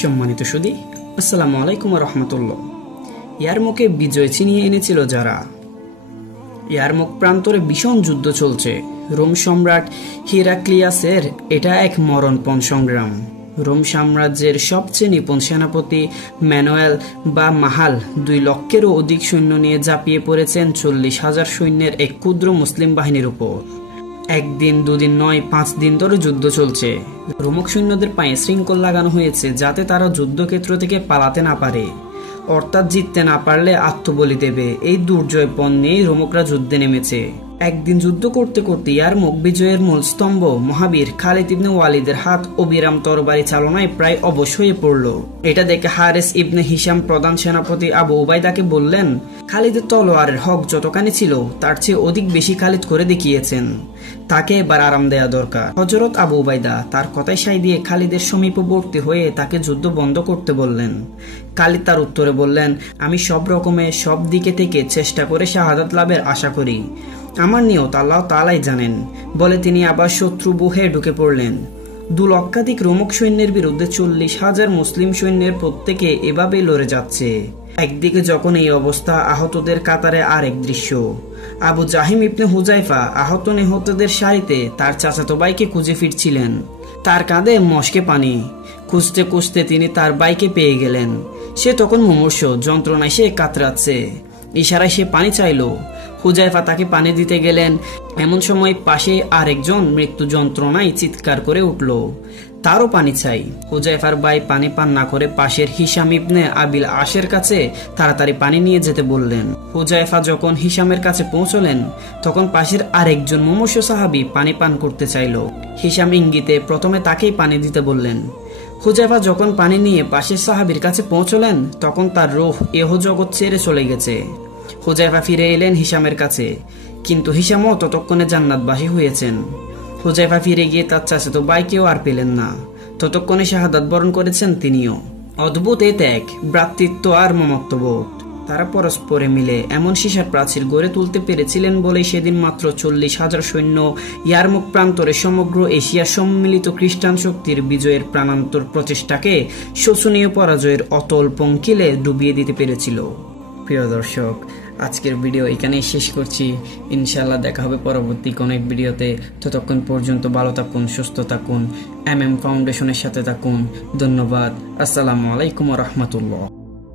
সম্মানিত সুধী, আসসালামু আলাইকুম ওয়া রাহমাতুল্লাহ। ইয়ারমুকে বিজয় ছিনিয়ে এনেছিল যারা। ইয়ারমুক প্রান্তরে ভীষণ যুদ্ধ চলছে। রোম সম্রাট হিরাক্লিয়াসের এটা এক মরণপণ সংগ্রাম। রোম সাম্রাজ্যের সবচেয়ে নিপুণ সেনাপতি ম্যানুয়েল বা মাহাল 2 লক্ষেরও অধিক সৈন্য নিয়ে ঝাঁপিয়ে পড়েছেন 40,000 সৈন্যের এক ক্ষুদ্র মুসলিম বাহিনীর উপর। একদিন দুদিন নয়, 5 দিন ধরে যুদ্ধ চলছে। রোমক সৈন্যদের পায়ে শৃঙ্খল লাগানো হয়েছে যাতে তারা যুদ্ধক্ষেত্র থেকে পালাতে না পারে, অর্থাৎ জিততে না পারলে আত্মবলি দেবে। এই দুর্জয়পণ নিয়ে রোমকরা যুদ্ধে নেমেছে। একদিন যুদ্ধ করতে করতে ইয়ারমুক বিজয়ের মূল স্তম্ভ মহাবীর খালিদ ইবনে ওয়ালিদের হাত অবিরাম তরবারি চালনায় প্রায় অবশ হয়ে পড়ল। এটা দেখে হারেস ইবনে হিশাম প্রধান সেনাপতি আবু উবাইদাকে বললেন, খালিদের তলোয়ারের হক যতখানি ছিল তার চেয়ে অধিক বেশি খালিদ করে দেখিয়েছেন, তাকে এবার আরাম দেয়া দরকার। হযরত আবু উবাইদা তার কথায় সায় দিয়ে খালিদের সমীপবর্তী হয়ে তাকে যুদ্ধ বন্ধ করতে বললেন। খালিদ তার উত্তরে বললেন, আমি সব রকমে সব দিকে থেকে চেষ্টা করে শাহাদাত লাভের আশা করি, আমার নিয়ত আল্লাহ তাআলাই জানেন। বলে তিনি আবার শত্রু বুহে ঢুকে পড়লেন। 2 লক্ষাধিক রোমক সৈন্যের বিরুদ্ধে 40,000 মুসলিম সৈন্যের প্রত্যেকে এভাবেই লড়ে যাচ্ছে। একদিকে যখন এই অবস্থা, আহতদের কাতারে আরেক দৃশ্য। আবু জাহিম ইবনে হুজাইফা আহত নিহতদের সারিতে তার চাচাতো ভাইকে খুঁজে ফিরছিলেন। তার কাঁধে মশকে পানি। খুঁজতে খুঁজতে তিনি তার ভাইকে পেয়ে গেলেন। সে তখন মুমূর্ষ, যন্ত্রণায় সে কাতরাচ্ছে। ইশারায় সে পানি চাইল। হুজাইফা তাকে পানি দিতে গেলেন। এমন সময় পাশে আরেকজন মৃত্যু যন্ত্রণায় চিৎকার করে উঠল, তারও পানি চাই। হুজাইফার ভাই পানি পান না করে পাশের হিশাম ইবনে আবিল আশের কাছে তাড়াতাড়ি পানি নিয়ে যেতে বললেন। হুজাইফা যখন হিশামের কাছে পৌঁছলেন তখন পাশের আরেকজন মুমূর্ষ সাহাবী পানি পান করতে চাইল। হিশাম ইঙ্গিতে প্রথমে তাকেই পানি দিতে বললেন। হুজাইফা যখন পানি নিয়ে পাশের সাহাবীর কাছে পৌঁছলেন তখন তার রূহ এহ জগৎ ছেড়ে চলে গেছে। হুজাইফা ফিরে এলেন হিশামের কাছে, কিন্তু হিশামও ততক্ষণে জান্নাতবাসী হয়েছেন। হুজাইফা ফিরে গিয়ে তার চাচাতো ভাইকেও আর পেলেন না। ততক্ষণে শাহাদাত বরণ করেছেন তিনিও। অদ্ভুত এই ত্যাগ, ভ্রাতৃত্ব আর মমত্ববোধ। তারা পরস্পরে মিলে এমন সীসার প্রাচীর গড়ে তুলতে পেরেছিলেন বলেই সেদিন মাত্র 40,000 সৈন্য ইয়ারমুক প্রান্তরে সমগ্র এশিয়ার সম্মিলিত খ্রিস্টান শক্তির বিজয়ের প্রাণান্তর প্রচেষ্টাকে শোচনীয় পরাজয়ের অতল পঙ্কিলে ডুবিয়ে দিতে পেরেছিল। প্রিয় দর্শক, আজকের ভিডিও এখানেই শেষ করছি। ইনশাআল্লাহ দেখা হবে পরবর্তী কোনো এক ভিডিওতে। ততক্ষণ পর্যন্ত ভালো থাকুন, সুস্থ থাকুন, MM ফাউন্ডেশনের সাথে থাকুন। ধন্যবাদ। আসসালামু আলাইকুম ওয়া রাহমাতুল্লাহ।